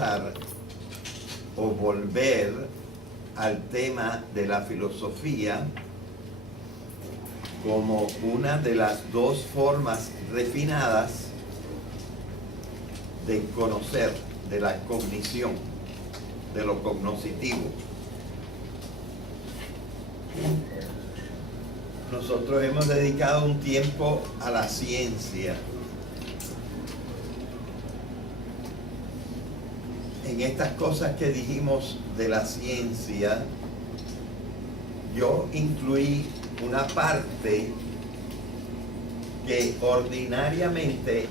regresar o volver al tema de la filosofía como una de las dos formas refinadas de conocer, de la cognición, de lo cognoscitivo. Nosotros hemos dedicado un tiempo a la ciencia. En estas cosas que dijimos de la ciencia, yo incluí una parte que ordinariamente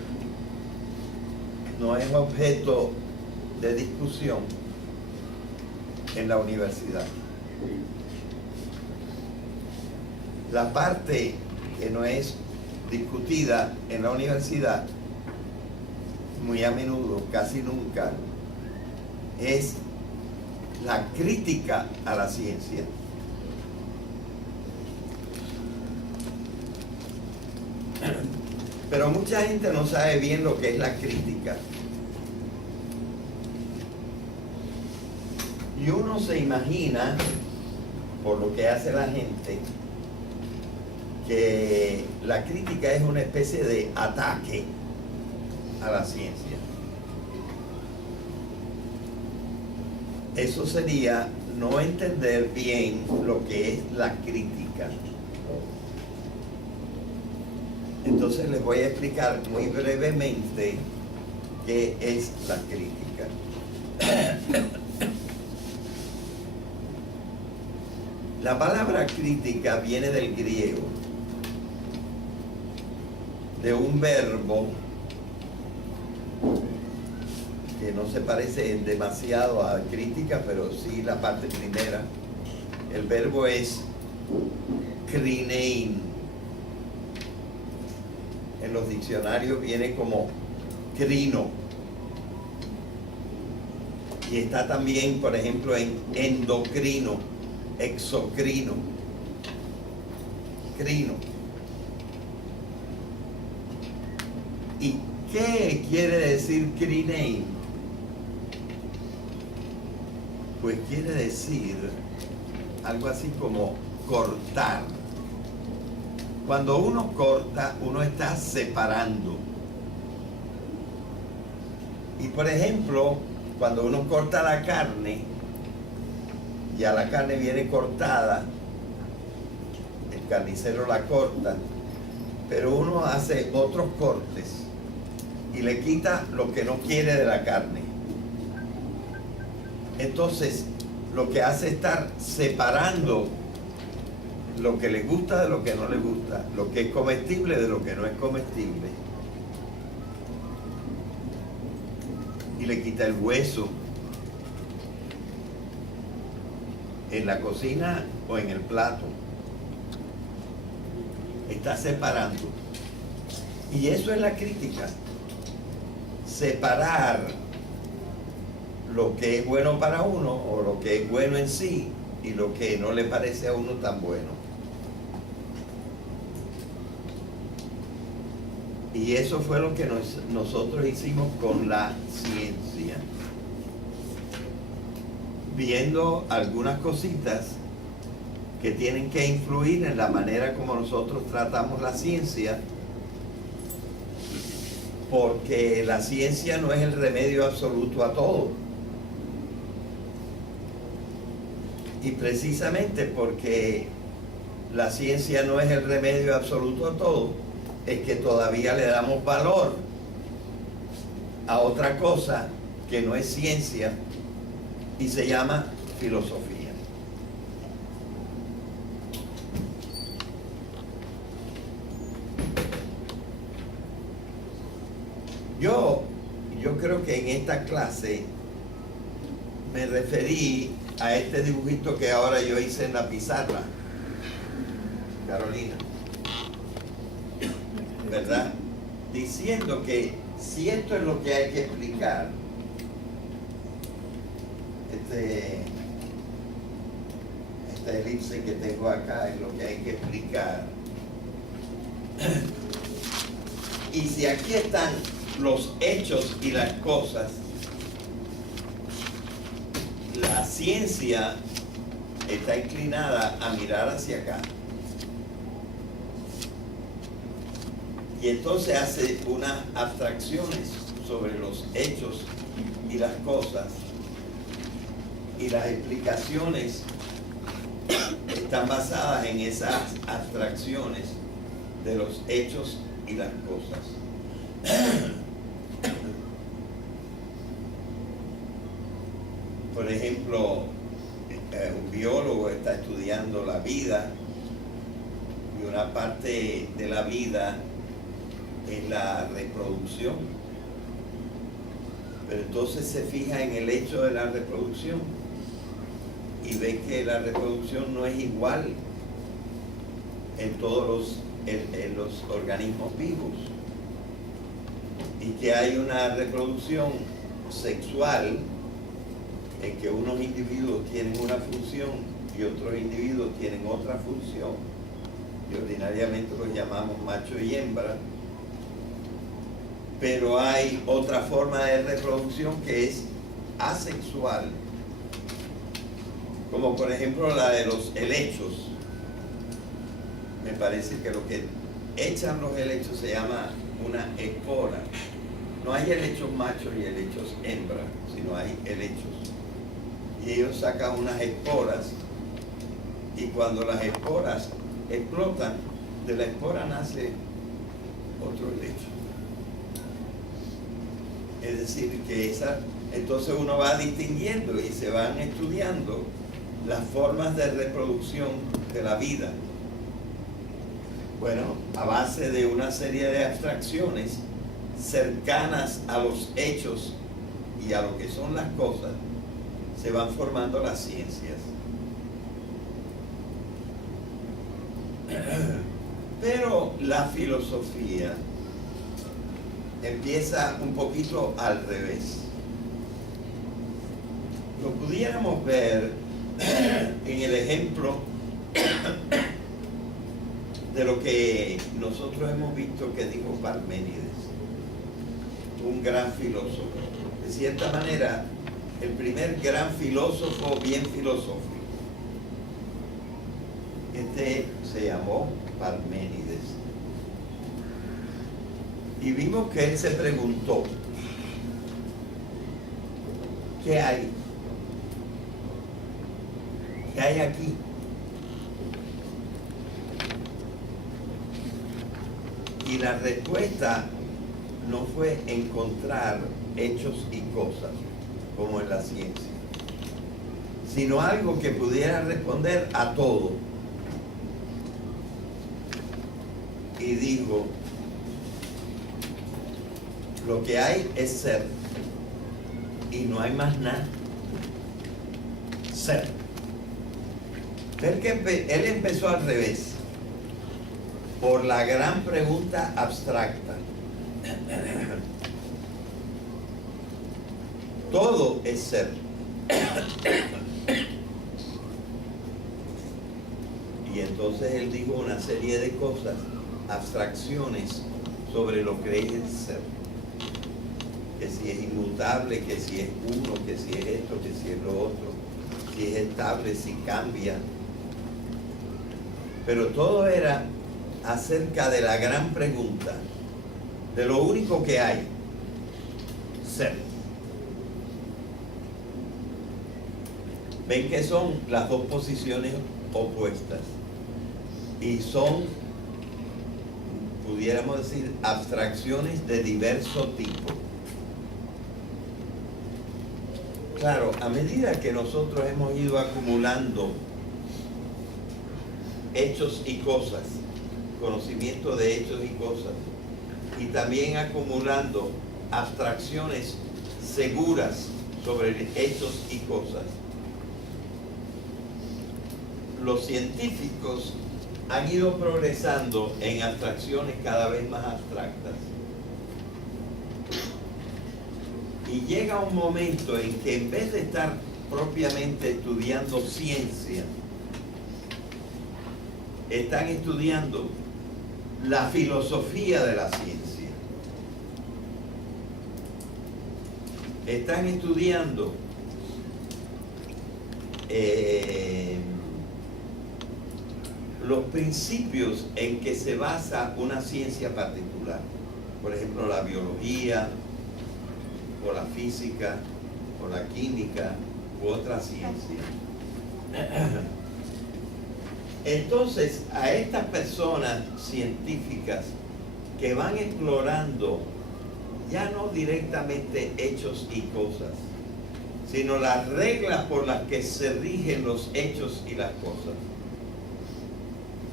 no es objeto de discusión en la universidad. La parte que no es discutida en la universidad, muy a menudo, casi nunca, es la crítica a la ciencia. Pero mucha gente no sabe bien lo que es la crítica. Y uno se imagina, por lo que hace la gente, que la crítica es una especie de ataque a la ciencia. Eso sería no entender bien lo que es la crítica. Entonces les voy a explicar muy brevemente qué es la crítica. La palabra crítica viene del griego, de un verbo que no se parece demasiado a crítica, pero sí la parte primera. El verbo es krinein. En los diccionarios viene como crino. Y está también, por ejemplo, en endocrino, exocrino, crino. ¿Y qué quiere decir krinein? Pues quiere decir algo así como cortar. Cuando uno corta, uno está separando. Y por ejemplo, cuando uno corta la carne, ya la carne viene cortada, el carnicero la corta, pero uno hace otros cortes y le quita lo que no quiere de la carne. Entonces, lo que hace es estar separando lo que le gusta de lo que no le gusta, lo que es comestible de lo que no es comestible. Y le quita el hueso. En la cocina o en el plato. Está separando. Y eso es la crítica. Separar lo que es bueno para uno o lo que es bueno en sí y lo que no le parece a uno tan bueno. Y eso fue lo que nosotros hicimos con la ciencia. Viendo algunas cositas que tienen que influir en la manera como nosotros tratamos la ciencia, porque la ciencia no es el remedio absoluto a todo. Y precisamente porque la ciencia no es el remedio absoluto a todo, es que todavía le damos valor a otra cosa que no es ciencia y se llama filosofía. Yo creo que en esta clase me referí a este dibujito que ahora yo hice en la pizarra, Carolina, ¿verdad? Diciendo que si esto es lo que hay que explicar, esta elipse que tengo acá es lo que hay que explicar. Y si aquí están los hechos y las cosas, la ciencia está inclinada a mirar hacia acá. Y entonces hace unas abstracciones sobre los hechos y las cosas. Y las explicaciones están basadas en esas abstracciones de los hechos y las cosas. Por ejemplo, un biólogo está estudiando la vida y una parte de la vida es la reproducción, pero entonces se fija en el hecho de la reproducción y ve que la reproducción no es igual en todos los organismos vivos y que hay una reproducción sexual en que unos individuos tienen una función y otros individuos tienen otra función, y ordinariamente los llamamos macho y hembra. Pero hay otra forma de reproducción que es asexual, como por ejemplo la de los helechos. Me parece que lo que echan los helechos se llama una espora. No hay helechos machos y helechos hembra, sino hay helechos. Y ellos sacan unas esporas, y cuando las esporas explotan, de la espora nace otro helecho. Es decir, que entonces uno va distinguiendo y se van estudiando las formas de reproducción de la vida. Bueno, a base de una serie de abstracciones cercanas a los hechos y a lo que son las cosas, se van formando las ciencias. Pero la filosofía empieza un poquito al revés. Lo pudiéramos ver en el ejemplo de lo que nosotros hemos visto que dijo Parménides, un gran filósofo. De cierta manera, el primer gran filósofo bien filosófico. Este se llamó Parménides. Y vimos que él se preguntó, ¿qué hay? ¿Qué hay aquí? Y la respuesta no fue encontrar hechos y cosas, como en la ciencia, sino algo que pudiera responder a todo. Y dijo, lo que hay es ser, y no hay más nada. Ser. Ver que él empezó al revés, por la gran pregunta abstracta. Todo es ser. Y entonces él dijo una serie de cosas, abstracciones sobre lo que es el ser. Que si es inmutable, que si es uno, que si es esto, que si es lo otro, si es estable, si cambia. Pero todo era acerca de la gran pregunta, de lo único que hay, ser. Ven que son las dos posiciones opuestas y son, pudiéramos decir, abstracciones de diverso tipo. Claro, a medida que nosotros hemos ido acumulando hechos y cosas, conocimiento de hechos y cosas, y también acumulando abstracciones seguras sobre hechos y cosas, los científicos han ido progresando en abstracciones cada vez más abstractas. Y llega un momento en que en vez de estar propiamente estudiando ciencia, están estudiando la filosofía de la ciencia. Están estudiando los principios en que se basa una ciencia particular. Por ejemplo, la biología, o la física, o la química, u otra ciencia. Entonces, a estas personas científicas que van explorando ya no directamente hechos y cosas, sino las reglas por las que se rigen los hechos y las cosas,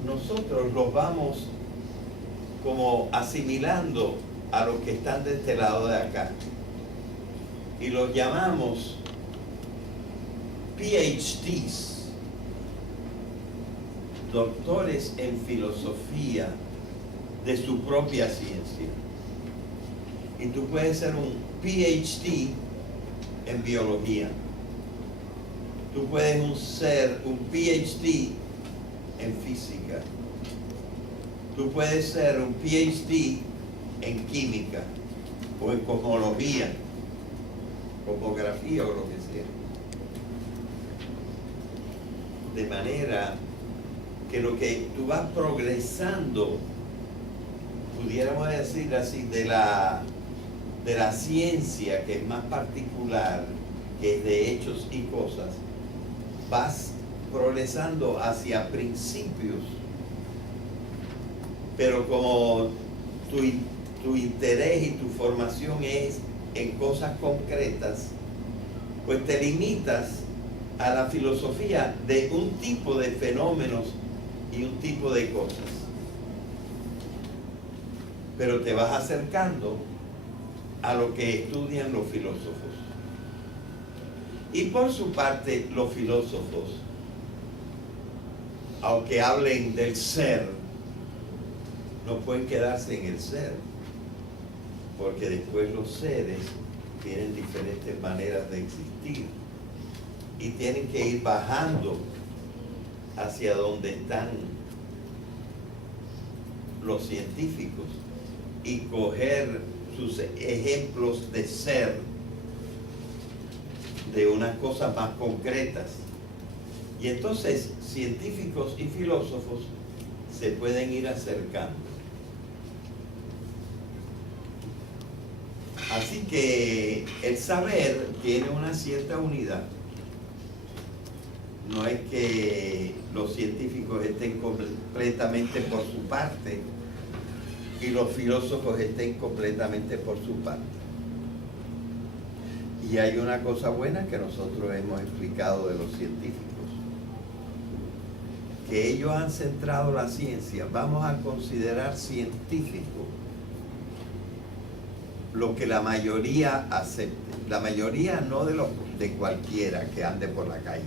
nosotros los vamos como asimilando a los que están de este lado de acá y los llamamos PhDs, doctores en filosofía de su propia ciencia. Y tú puedes ser un PhD en biología. Tú puedes ser un PhD en física. Tú puedes ser un PhD en química o en cosmología, cosmografía o lo que sea. De manera que lo que tú vas progresando, pudiéramos decir así, de la ciencia que es más particular, que es de hechos y cosas, vas progresando hacia principios, pero como tu interés y tu formación es en cosas concretas, pues te limitas a la filosofía de un tipo de fenómenos y un tipo de cosas. Pero te vas acercando a lo que estudian los filósofos. Y por su parte, los filósofos, aunque hablen del ser, no pueden quedarse en el ser, porque después los seres tienen diferentes maneras de existir y tienen que ir bajando hacia donde están los científicos y coger sus ejemplos de ser de unas cosas más concretas. Y entonces científicos y filósofos se pueden ir acercando. Así que el saber tiene una cierta unidad. No es que los científicos estén completamente por su parte y los filósofos estén completamente por su parte. Y hay una cosa buena que nosotros hemos explicado de los científicos, que ellos han centrado la ciencia. Vamos a considerar científico lo que la mayoría acepte. La mayoría no de cualquiera que ande por la calle.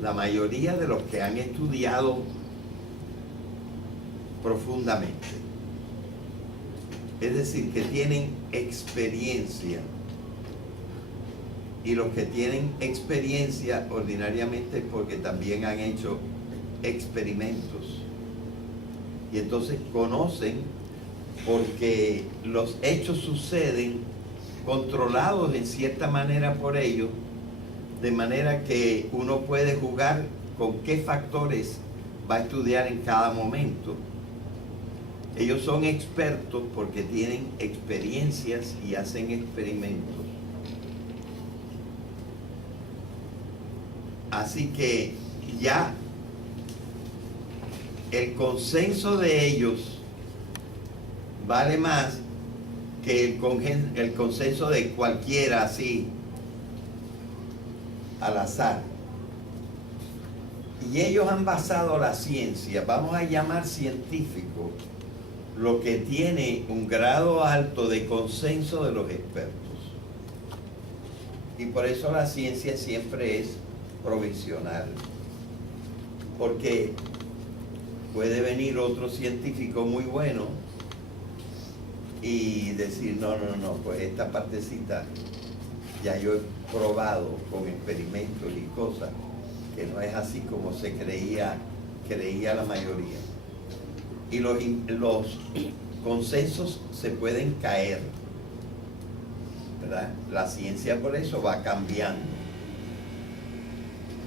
La mayoría de los que han estudiado profundamente. Es decir, que tienen experiencia. Y los que tienen experiencia ordinariamente porque también han hecho experimentos. Y entonces conocen porque los hechos suceden controlados en cierta manera por ellos, de manera que uno puede jugar con qué factores va a estudiar en cada momento. Ellos son expertos porque tienen experiencias y hacen experimentos. Así que ya el consenso de ellos vale más que el consenso de cualquiera así, al azar. Y ellos han basado la ciencia, vamos a llamar científico, lo que tiene un grado alto de consenso de los expertos. Y por eso la ciencia siempre es provisional, porque puede venir otro científico muy bueno y decir, no, pues esta partecita ya yo he probado con experimentos y cosas que no es así como se creía la mayoría. Y los consensos se pueden caer, ¿verdad? La ciencia por eso va cambiando.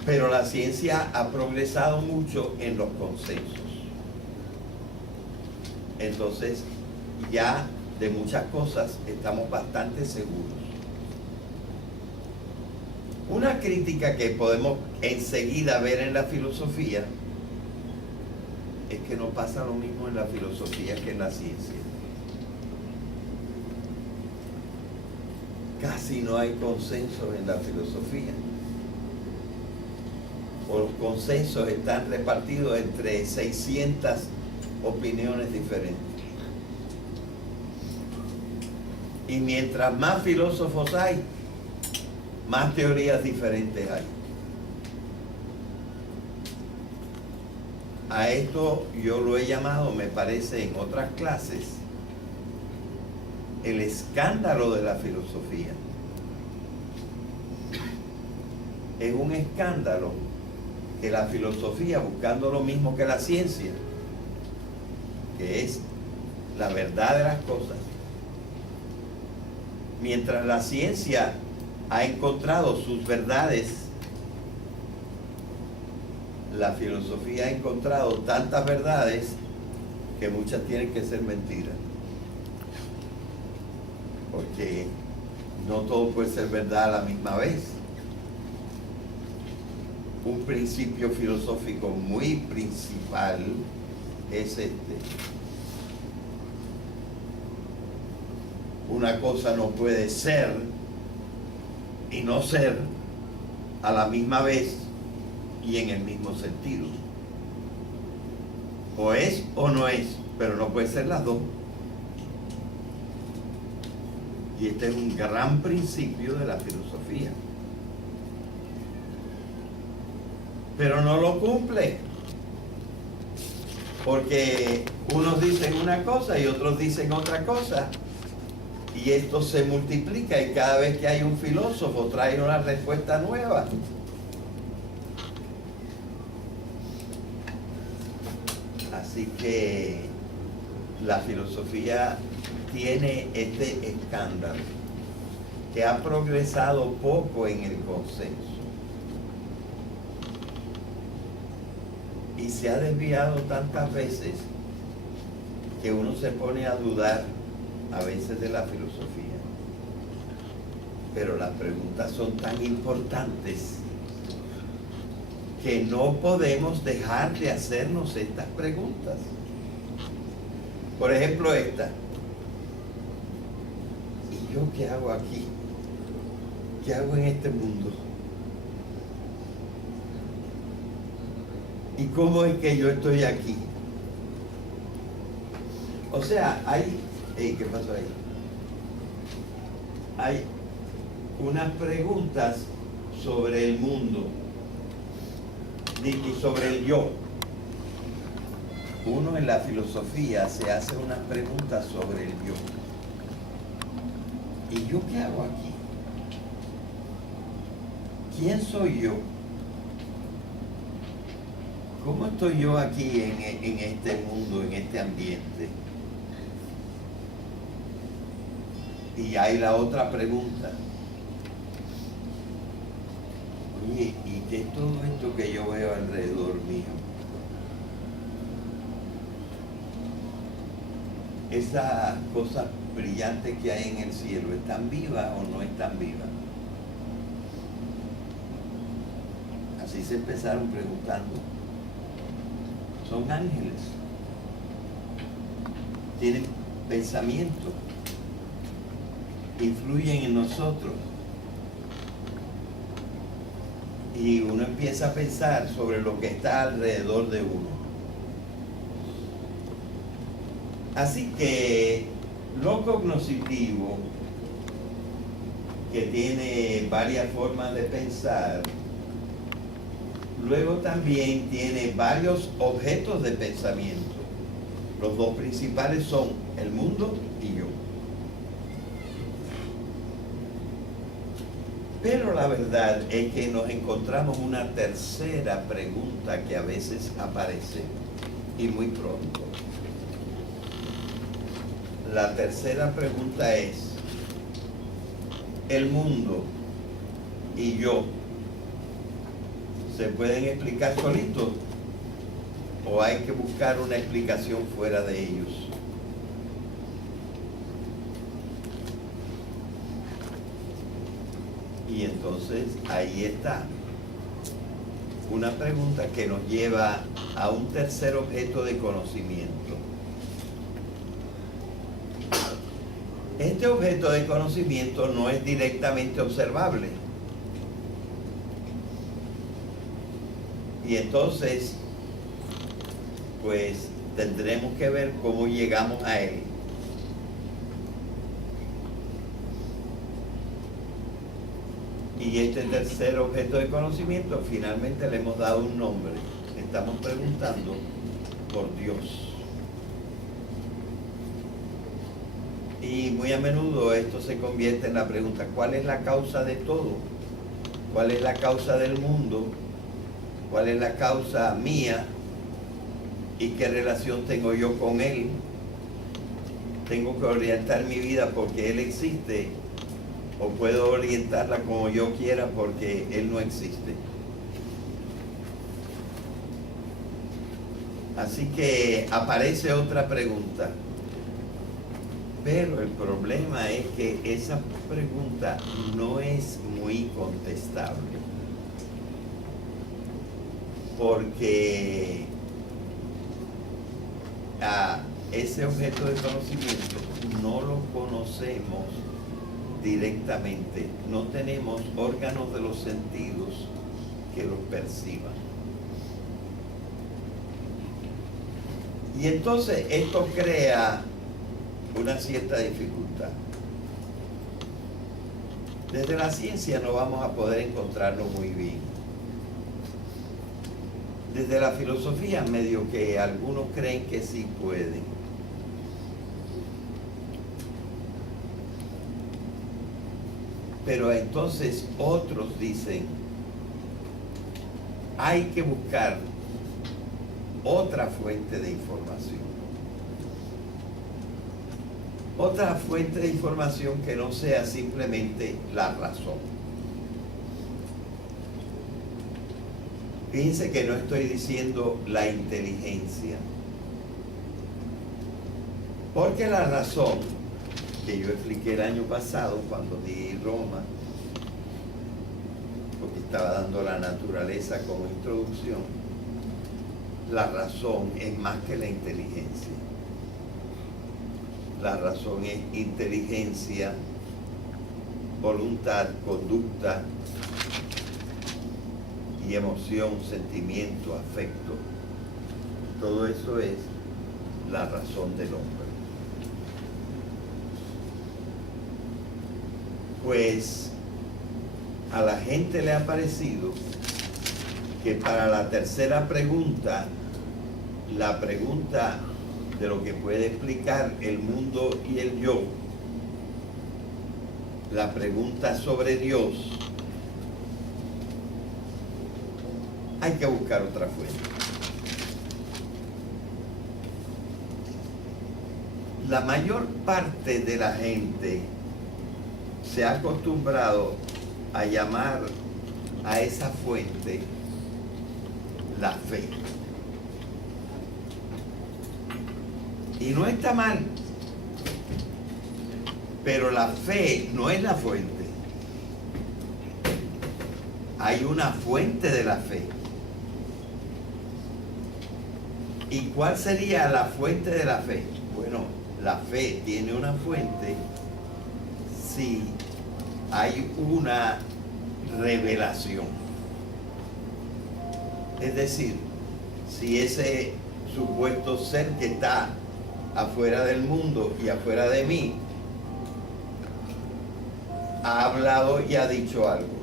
Pero la ciencia ha progresado mucho en los consensos. Entonces, ya de muchas cosas estamos bastante seguros. Una crítica que podemos enseguida ver en la filosofía es que no pasa lo mismo en la filosofía que en la ciencia. Casi no hay consenso en la filosofía. O los consensos están repartidos entre 600 opiniones diferentes. Y mientras más filósofos hay, más teorías diferentes hay. A esto yo lo he llamado, me parece, en otras clases, el escándalo de la filosofía. Es un escándalo que la filosofía, buscando lo mismo que la ciencia, que es la verdad de las cosas, mientras la ciencia ha encontrado sus verdades, la filosofía ha encontrado tantas verdades que muchas tienen que ser mentiras. Porque no todo puede ser verdad a la misma vez. Un principio filosófico muy principal es este: una cosa no puede ser y no ser a la misma vez y en el mismo sentido. O es o no es, pero no puede ser las dos. Y este es un gran principio de la filosofía. Pero no lo cumple. Porque unos dicen una cosa y otros dicen otra cosa. Y esto se multiplica y cada vez que hay un filósofo trae una respuesta nueva. Así que la filosofía tiene este escándalo, que ha progresado poco en el consenso y se ha desviado tantas veces que uno se pone a dudar a veces de la filosofía. Pero las preguntas son tan importantes que no podemos dejar de hacernos estas preguntas. Por ejemplo, esta: ¿y yo qué hago aquí? ¿Qué hago en este mundo? ¿Y cómo es que yo estoy aquí? O sea, ¿qué pasó ahí? Hay unas preguntas sobre el mundo y sobre el yo. Uno en la filosofía se hace unas preguntas sobre el yo. ¿Y yo qué hago aquí? ¿Quién soy yo? ¿Cómo estoy yo aquí en este mundo, en este ambiente? Y hay la otra pregunta: oye, ¿y qué es todo esto que yo veo alrededor mío? Esas cosas brillantes que hay en el cielo, ¿están vivas o no están vivas? Así se empezaron preguntando. Son ángeles, tienen pensamiento, influyen en nosotros. Y uno empieza a pensar sobre lo que está alrededor de uno. Así que lo cognoscitivo, que tiene varias formas de pensar, luego también tiene varios objetos de pensamiento. Los dos principales son el mundo y yo. Pero la verdad es que nos encontramos una tercera pregunta que a veces aparece, y muy pronto. La tercera pregunta es: ¿el mundo y yo se pueden explicar solitos o hay que buscar una explicación fuera de ellos. Y entonces ahí está una pregunta que nos lleva a un tercer objeto de conocimiento. Este objeto de conocimiento no es directamente observable. Y entonces, pues tendremos que ver cómo llegamos a él. Y este tercer objeto de conocimiento finalmente le hemos dado un nombre. Estamos preguntando por Dios. Y muy a menudo esto se convierte en la pregunta: ¿cuál es la causa de todo? ¿Cuál es la causa del mundo? ¿Cuál es la causa mía? ¿Y qué relación tengo yo con Él? ¿Tengo que orientar mi vida porque Él existe? ¿O puedo orientarla como yo quiera porque Él no existe? Así que aparece otra pregunta. Pero el problema es que esa pregunta no es muy contestable. Porque ese objeto de conocimiento no lo conocemos directamente. No tenemos órganos de los sentidos que los perciban. Y entonces esto crea una cierta dificultad. Desde la ciencia no vamos a poder encontrarlo muy bien. Desde la filosofía medio que algunos creen que sí pueden. Pero entonces otros dicen, hay que buscar otra fuente de información. Otra fuente de información que no sea simplemente la razón. Fíjense que no estoy diciendo la inteligencia. Porque la razón, que yo expliqué el año pasado cuando di Roma, porque estaba dando la naturaleza como introducción, la razón es más que la inteligencia. La razón es inteligencia, voluntad, conducta y emoción, sentimiento, afecto. Todo eso es la razón del hombre. Pues a la gente le ha parecido que para la tercera pregunta, la pregunta de lo que puede explicar el mundo y el yo, la pregunta sobre Dios, hay que buscar otra fuente. La mayor parte de la gente se ha acostumbrado a llamar a esa fuente la fe. Y no está mal, pero la fe no es la fuente. Hay una fuente de la fe. ¿Y cuál sería la fuente de la fe? Bueno, la fe tiene una fuente si hay una revelación. Es decir, si ese supuesto ser que está afuera del mundo y afuera de mí ha hablado y ha dicho algo.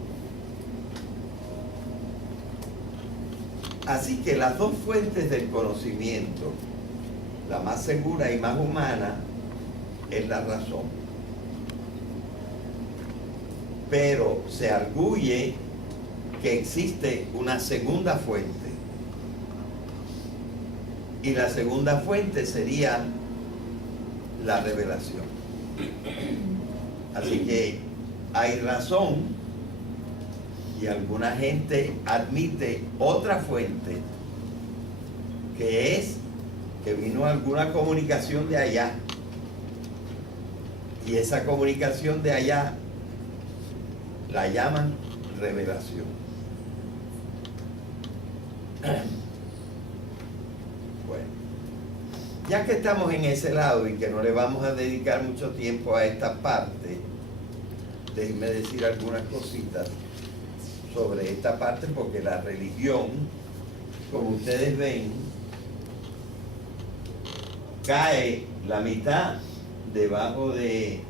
Así que las dos fuentes del conocimiento, la más segura y más humana, es la razón. Pero se arguye que existe una segunda fuente. Y la segunda fuente sería la revelación. Así que hay razón Y alguna gente admite otra fuente, que es que vino alguna comunicación de allá. Y esa comunicación de allá la llaman revelación. Bueno, ya que estamos en ese lado y que no le vamos a dedicar mucho tiempo a esta parte, déjenme decir algunas cositas sobre esta parte, porque la religión, como ustedes ven, cae la mitad debajo de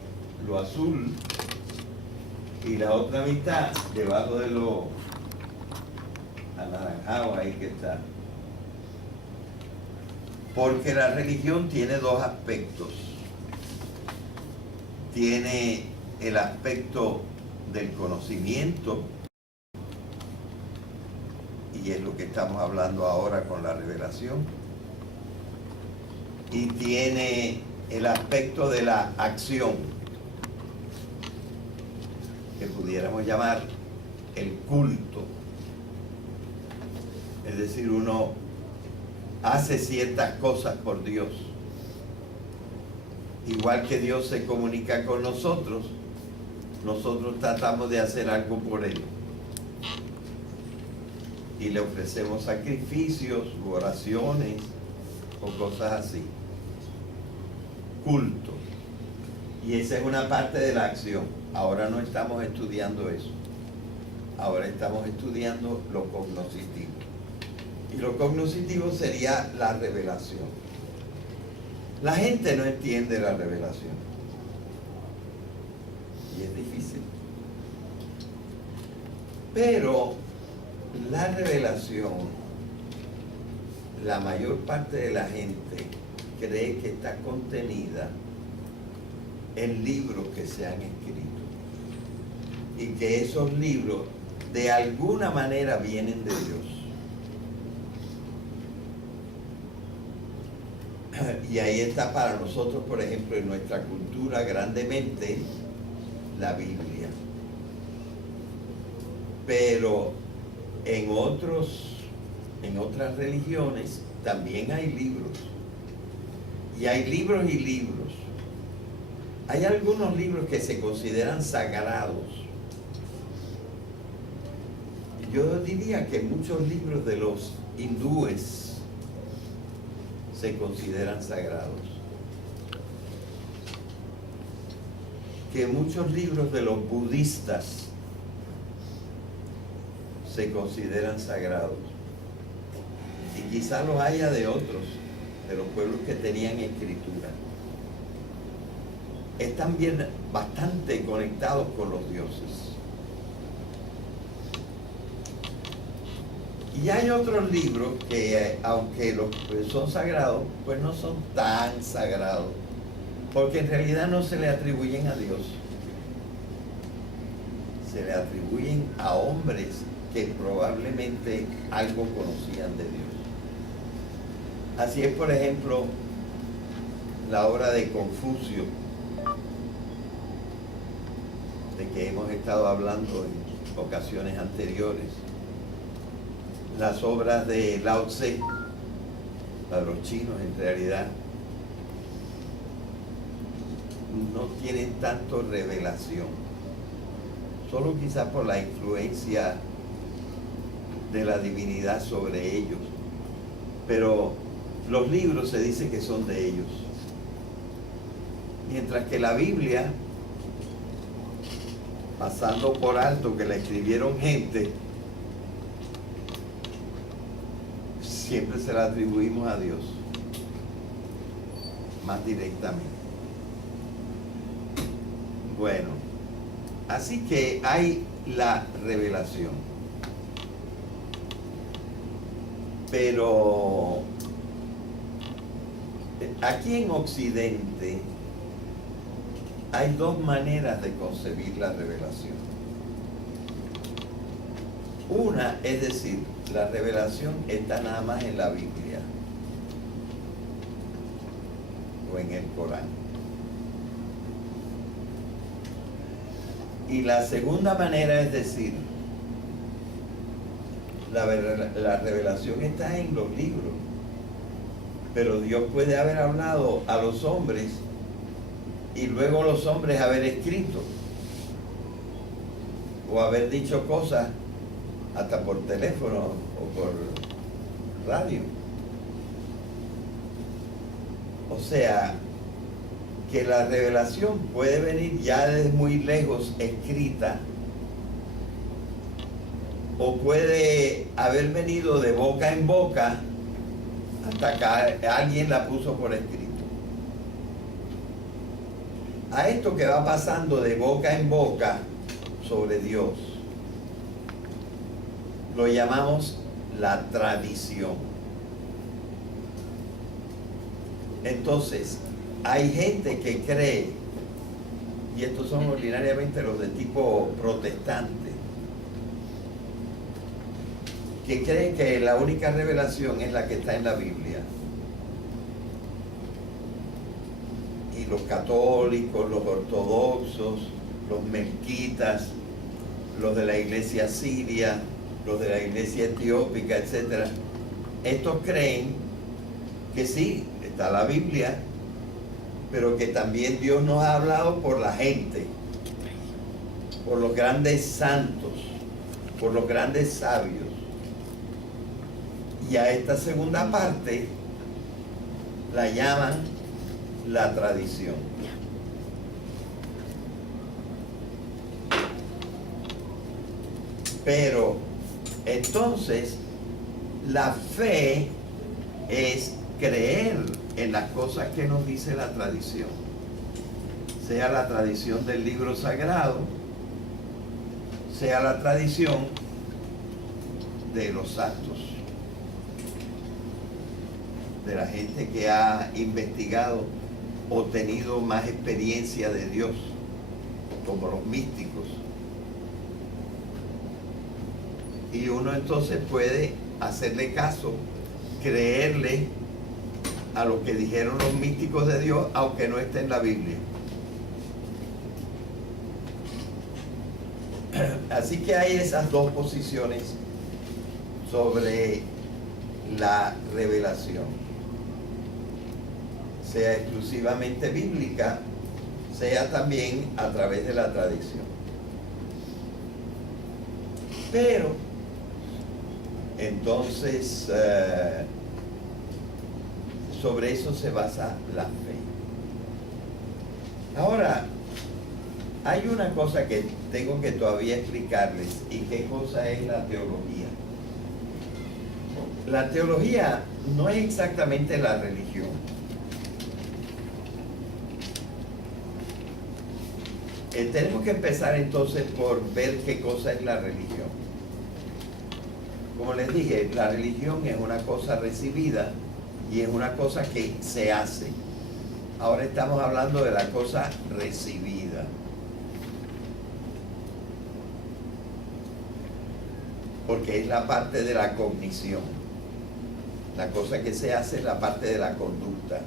lo azul y la otra mitad debajo de lo anaranjado ahí que está. Porque la religión tiene dos aspectos. Tiene el aspecto del conocimiento, y es lo que estamos hablando ahora con la revelación, y tiene el aspecto de la acción, que pudiéramos llamar el culto. Es decir, uno hace ciertas cosas por Dios. Igual que Dios se comunica con nosotros, nosotros tratamos de hacer algo por Él. Y le ofrecemos sacrificios, u oraciones o cosas así. Culto. Y esa es una parte de la acción. Ahora no estamos estudiando eso. Ahora estamos estudiando lo cognoscitivo. Y lo cognoscitivo sería la revelación. La gente no entiende la revelación. Y es difícil. Pero la revelación, la mayor parte de la gente cree que está contenida en libros que se han escrito. Y que esos libros de alguna manera vienen de Dios. Y ahí está para nosotros, por ejemplo, en nuestra cultura grandemente la Biblia. Pero en otras religiones también hay libros. Y hay libros y libros. Hay algunos libros que se consideran sagrados. Yo diría que muchos libros de los hindúes se consideran sagrados. Que muchos libros de los budistas se consideran sagrados. Y quizá los haya de otros, de los pueblos que tenían escritura. Están bien, bastante conectados con los dioses. Y hay otros libros que, aunque son sagrados, pues no son tan sagrados, porque en realidad no se le atribuyen a Dios. Se le atribuyen a hombres que probablemente algo conocían de Dios. Así es, por ejemplo, la obra de Confucio, de que hemos estado hablando en ocasiones anteriores. Las obras de Lao Tse, para los chinos en realidad, no tienen tanto revelación, solo quizás por la influencia de la divinidad sobre ellos, pero los libros se dice que son de ellos, mientras que la Biblia, pasando por alto que la escribieron gente, siempre se la atribuimos a Dios, más directamente. Bueno, así que hay la revelación. Pero aquí en Occidente hay dos maneras de concebir la revelación. Una, es decir, la revelación está nada más en la Biblia o en el Corán. Y la segunda manera es decir, la revelación está en los libros. Pero Dios puede haber hablado a los hombres y luego los hombres haber escrito o haber dicho cosas hasta por teléfono o por radio. O sea, que la revelación puede venir ya desde muy lejos escrita, o puede haber venido de boca en boca hasta que alguien la puso por escrito. A esto que va pasando de boca en boca sobre Dios, lo llamamos la tradición. Entonces, hay gente que cree, y estos son ordinariamente los de tipo protestante, que creen que la única revelación es la que está en la Biblia. Y los católicos, los ortodoxos, los melquitas, los de la iglesia siria, los de la iglesia etiópica, etc. Estos creen que sí, está la Biblia, pero que también Dios nos ha hablado por la gente, por los grandes santos, por los grandes sabios. Y a esta segunda parte la llaman la tradición. Pero entonces la fe es creer en las cosas que nos dice la tradición, sea la tradición del libro sagrado, sea la tradición de los santos, de la gente que ha investigado o tenido más experiencia de Dios, como los místicos. Y uno entonces puede hacerle caso, creerle a lo que dijeron los místicos de Dios, aunque no esté en la Biblia. Así que hay esas dos posiciones sobre la revelación, sea exclusivamente bíblica, sea también a través de la tradición. Pero entonces sobre eso se basa la fe. Ahora, hay una cosa que tengo que todavía explicarles, y qué cosa es la teología. La teología no es exactamente la religión. Tenemos que empezar entonces por ver qué cosa es la religión. Como les dije, la religión es una cosa recibida y es una cosa que se hace. Ahora estamos hablando de la cosa recibida. Porque es la parte de la cognición. La cosa que se hace es la parte de la conducta.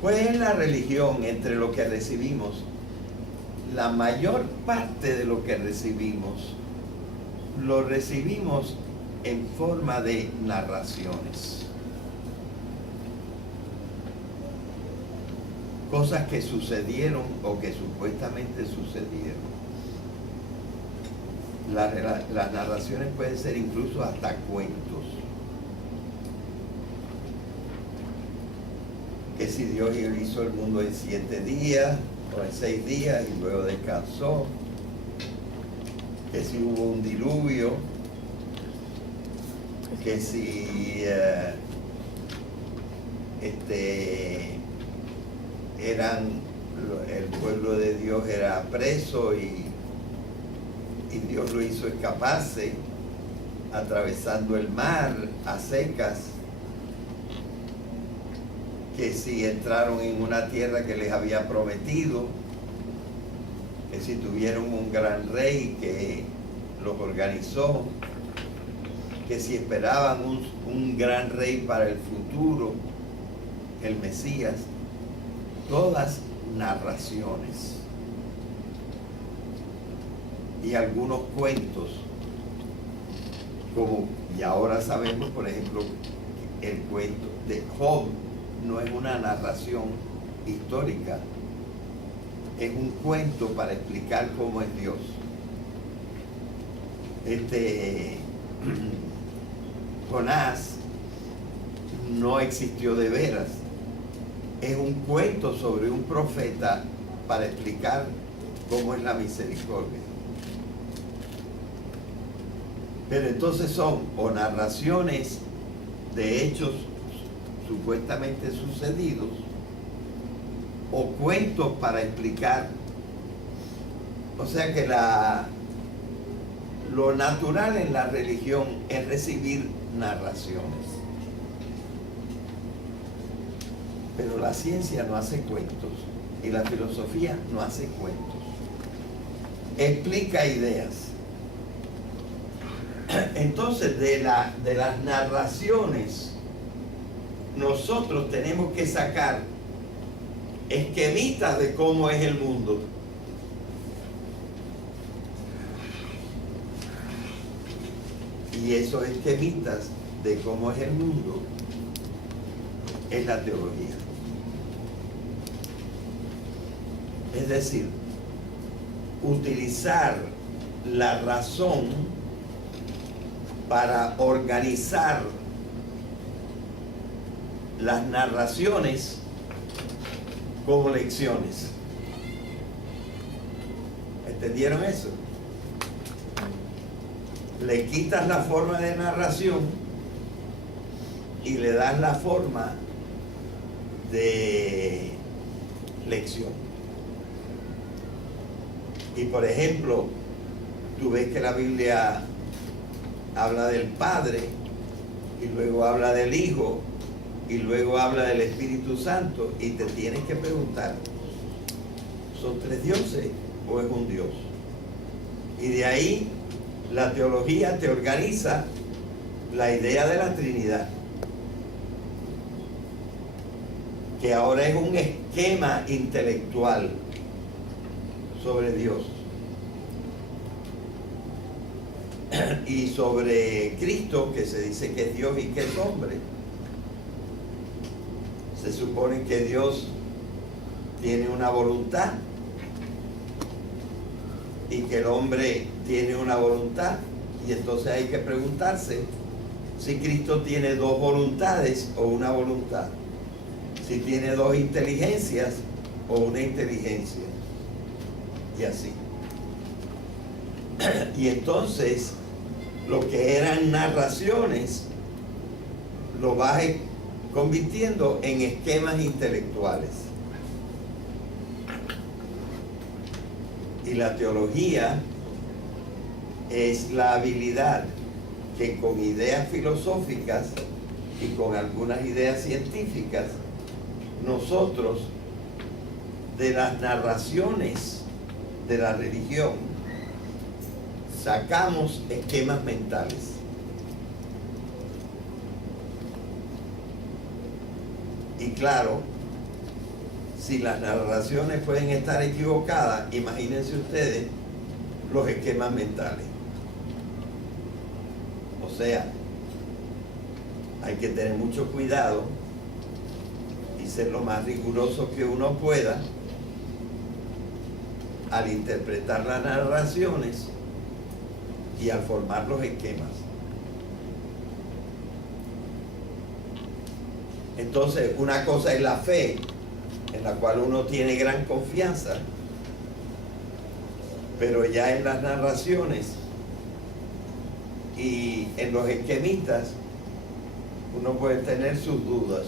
Pues en la religión, entre lo que recibimos, la mayor parte de lo que recibimos, lo recibimos en forma de narraciones. Cosas que sucedieron o que supuestamente sucedieron. Las narraciones pueden ser incluso hasta cuentos. Que si Dios hizo el mundo en 7 días o en 6 días y luego descansó, que si hubo un diluvio, que si el pueblo de Dios era preso y Dios lo hizo escaparse atravesando el mar a secas, que si entraron en una tierra que les había prometido, que si tuvieron un gran rey que los organizó, que si esperaban un gran rey para el futuro, el Mesías. Todas narraciones y algunos cuentos Como y ahora sabemos, por ejemplo, el cuento de Job no es una narración histórica, es un cuento para explicar cómo es Dios. Jonás no existió de veras, es un cuento sobre un profeta para explicar cómo es la misericordia. Pero entonces son o narraciones de hechos supuestamente sucedidos o cuentos para explicar. O sea que lo natural en la religión es recibir narraciones. Pero la ciencia no hace cuentos y la filosofía no hace cuentos. Explica ideas. Entonces, de las narraciones, nosotros tenemos que sacar esquemitas de cómo es el mundo. Y esos esquemitas de cómo es el mundo es la teología. Es decir, utilizar la razón para organizar las narraciones como lecciones. ¿Entendieron eso? Le quitas la forma de narración y le das la forma de lección. Y por ejemplo, tú ves que la Biblia habla del Padre, y luego habla del Hijo, y luego habla del Espíritu Santo, y te tienes que preguntar, ¿son tres dioses o es un Dios? Y de ahí la teología te organiza la idea de la Trinidad, que ahora es un esquema intelectual sobre Dios y sobre Cristo, que se dice que es Dios y que es hombre. Se supone que Dios tiene una voluntad y que el hombre tiene una voluntad, y entonces hay que preguntarse si Cristo tiene dos voluntades o una voluntad, si tiene dos inteligencias o una inteligencia, y así. Y entonces lo que eran narraciones lo vas convirtiendo en esquemas intelectuales. Y la teología es la habilidad que con ideas filosóficas y con algunas ideas científicas, nosotros de las narraciones de la religión sacamos esquemas mentales. Y claro, si las narraciones pueden estar equivocadas, imagínense ustedes los esquemas mentales. O sea, hay que tener mucho cuidado y ser lo más riguroso que uno pueda al interpretar las narraciones y al formar los esquemas. Entonces, una cosa es la fe, en la cual uno tiene gran confianza, pero ya en las narraciones y en los esquemitas uno puede tener sus dudas.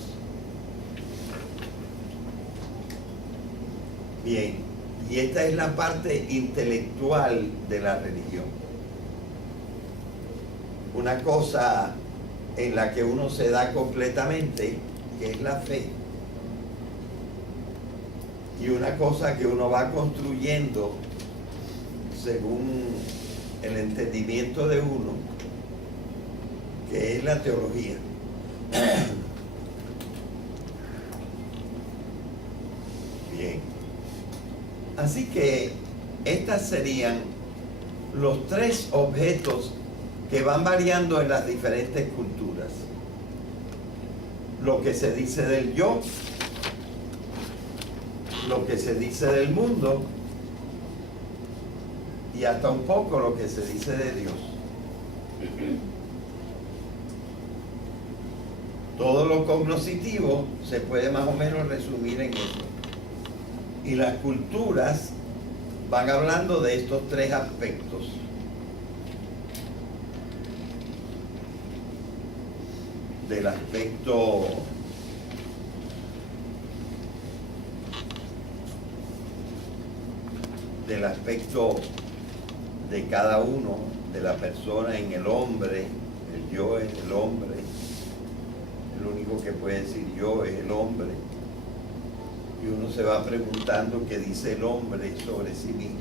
Bien, y esta es la parte intelectual de la religión. Una cosa en la que uno se da completamente, que es la fe. Y una cosa que uno va construyendo según el entendimiento de uno, que es la teología. Bien. Así que estas serían los tres objetos que van variando en las diferentes culturas. Lo que se dice del yo, lo que se dice del mundo y hasta un poco lo que se dice de Dios. Todo lo cognoscitivo se puede más o menos resumir en eso. Y las culturas van hablando de estos tres aspectos. Del aspecto de cada uno, de la persona en el hombre. El yo es el hombre. El único que puede decir yo es el hombre. Y uno se va preguntando qué dice el hombre sobre sí mismo.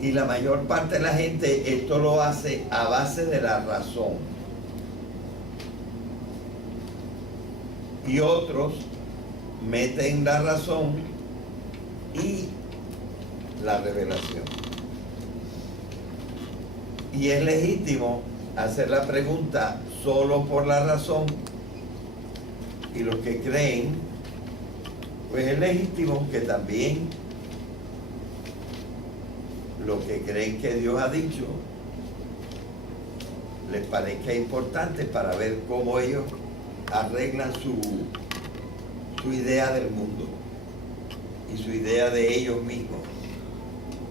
Y la mayor parte de la gente esto lo hace a base de la razón. Y otros meten la razón y la revelación. Y es legítimo hacer la pregunta solo por la razón. Y los que creen, pues es legítimo que también lo que creen que Dios ha dicho les parezca importante para ver cómo ellos arreglan su idea del mundo y su idea de ellos mismos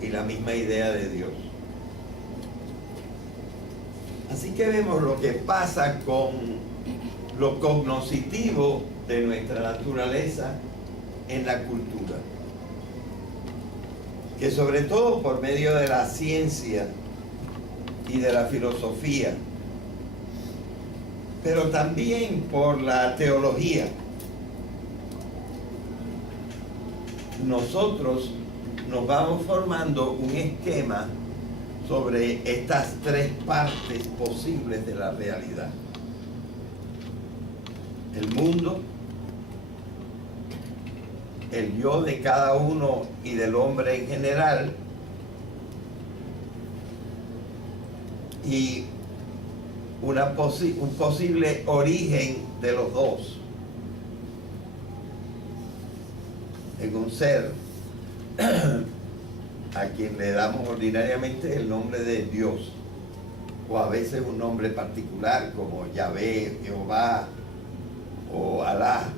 y la misma idea de Dios. Así que vemos lo que pasa con lo cognoscitivo de nuestra naturaleza en la cultura, que sobre todo por medio de la ciencia y de la filosofía, pero también por la teología, nosotros nos vamos formando un esquema sobre estas tres partes posibles de la realidad: el mundo, el yo de cada uno y del hombre en general, y un posible origen de los dos en un ser a quien le damos ordinariamente el nombre de Dios, o a veces un nombre particular como Yahvé, Jehová o Alá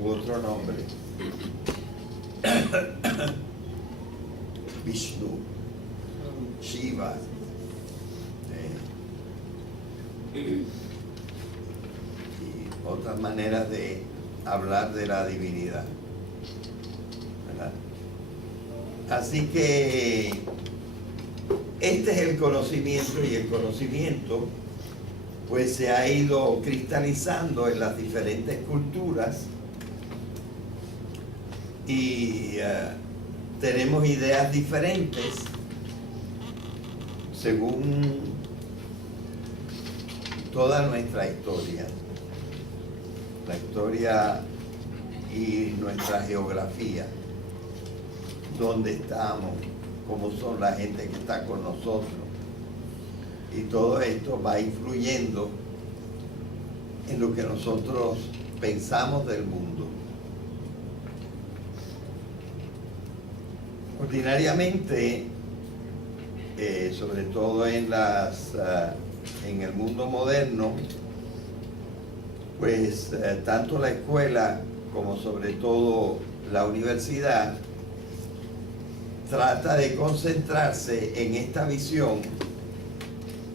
u otro nombre, Vishnu, Shiva, y otras maneras de hablar de la divinidad, ¿verdad? Así que este es el conocimiento, y el conocimiento pues se ha ido cristalizando en las diferentes culturas, y tenemos ideas diferentes según toda nuestra historia, la historia y nuestra geografía, dónde estamos, cómo son la gente que está con nosotros, y todo esto va influyendo en lo que nosotros pensamos del mundo. Ordinariamente, sobre todo en el mundo moderno, pues tanto la escuela como sobre todo la universidad trata de concentrarse en esta visión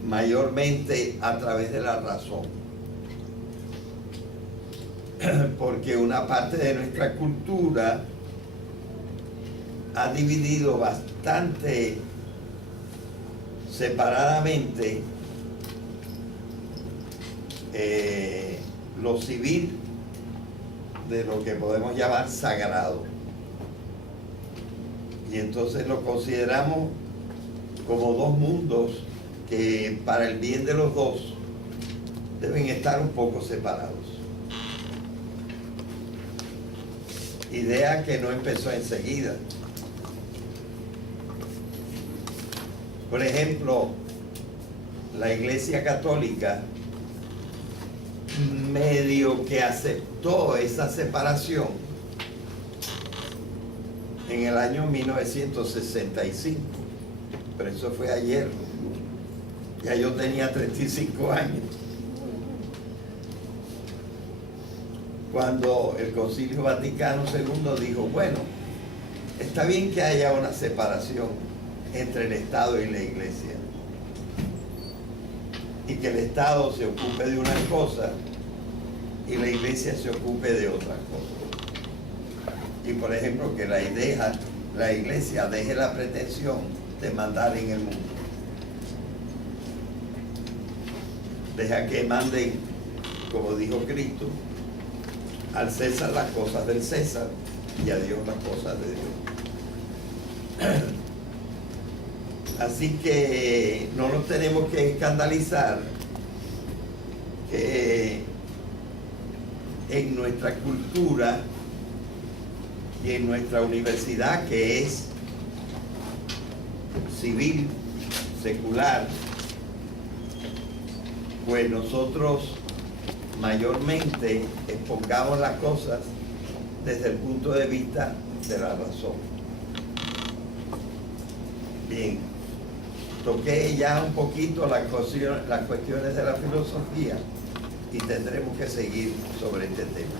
mayormente a través de la razón, porque una parte de nuestra cultura ha dividido bastante separadamente lo civil de lo que podemos llamar sagrado, y entonces lo consideramos como dos mundos que para el bien de los dos deben estar un poco separados. Idea que no empezó enseguida. Por ejemplo, la Iglesia Católica medio que aceptó esa separación en el año 1965, pero eso fue ayer. Ya yo tenía 35 años cuando el Concilio Vaticano II dijo, bueno, está bien que haya una separación entre el Estado y la Iglesia, y que el Estado se ocupe de unas cosas y la Iglesia se ocupe de otras cosas. Y por ejemplo, que la Iglesia deje la pretensión de mandar en el mundo. Deja que manden, como dijo Cristo, al César las cosas del César y a Dios las cosas de Dios. Así que no nos tenemos que escandalizar que en nuestra cultura y en nuestra universidad, que es civil, secular, pues nosotros mayormente expongamos las cosas desde el punto de vista de la razón. Bien, toqué ya un poquito las cuestiones de la filosofía y tendremos que seguir sobre este tema.